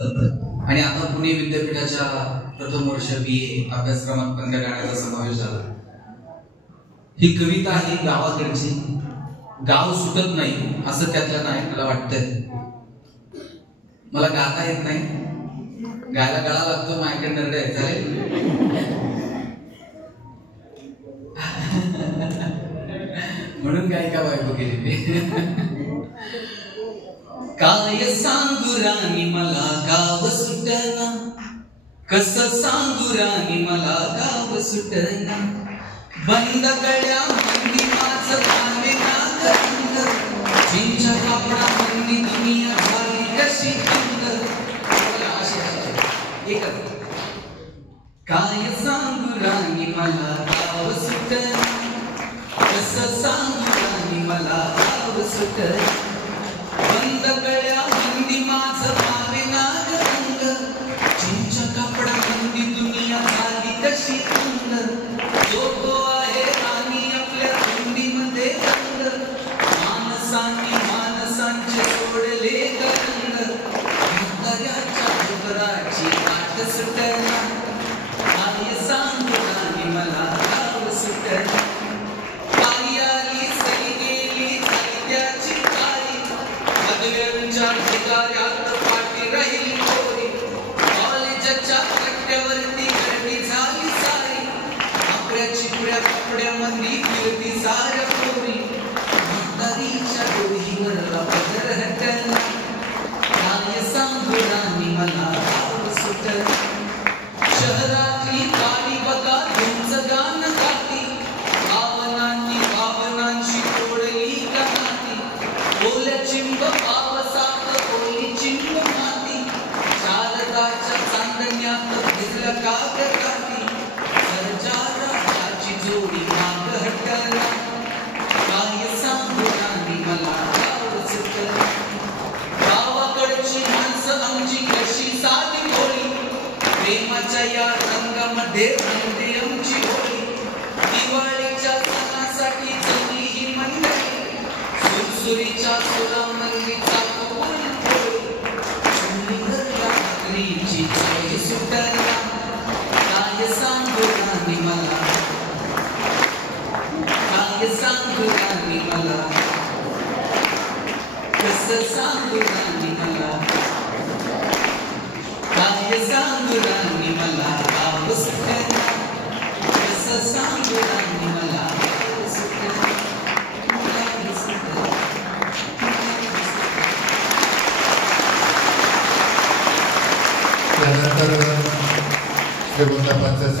आणि आता पुणे विद्यापीठाच्या प्रथम वर्ष BA अभ्यासक्रमात पण त्या गाण्याचा समावेश झाला। ही कविता आहे गावाकडची, गाव सुटत नाही असं त्यातल्या नायकाला वाटतंय। मला गाता येत नाही, गायला गळा लागतो, माझ्याकडे नरडे आहेत म्हणून गायिका बायको केली। काय सांगू राणी मला गाव सुटना, कसं सांगू राणी मला गाव सुटना, बंद गळ्या मंदी माझं काने नागरंग, चिंचा कापडा मंदी दुनिया झाली कशी अंग। काय सांगू राणी मला गाव सुटना, कसं सांगू राणी मला गाव सुटना, बंद गळ्या मंदी माझं काने नागरंग, चिंचा कापडा मंदी दुनिया झाली कशी अंग। तो आहे राणी आपल्या कुंडीमध्ये रंग, माणसांनी माणसांचे सोडले रंग, म्हाताऱ्याच्या डोंगराची काठ सुटना, काय सांगू राणी मला गाव सुटना, पायी आली सई गेली साहित्याची तारी, पदव्यांच्या ढिगाऱ्यात पाठी राहिली कोरी, कॉलेजच्या कट्ट्यावरती गर्दी झाली सारी, चिपळ्या कपड्यामध्ये फिरती साऱ्या पोरी, म्हातारीच्या डोळीवरला पदर हटला, काय सांगू राणी मला गाव सुटना, शहरातली गाडी बघा तुमचं गाणं गाती, भावनांनी भावनांशी तोडली गाती, ओल्या चिंब पावसात ओली चिंब माती, शारदाच्या चांदण्यात भिजल्या कागदाती, जोडी माग हटला, काय सांगू राणी मला गाव सुटना, गावाकडची माणसं आमची कशी साधी होळी, प्रेमाच्या या रंगामध्ये रंगते आमची होळी, दिवाळीच्या सणासाठी जमली ही मंडळी, सुरसुरीच्या सुरामंदीचा कोण होळी, चुलीवरल्या भाकरीची चव सुटना, काय सांगू राणी मला, काय सांगू राणी मला, कसं सांगू राणी मला, काय सांगू राणी मला गाव सुटना, कसं सांगू राणी मला गाव सुटना, गाव सुटना। त्यानंतर श्रीगोंदा पंचायत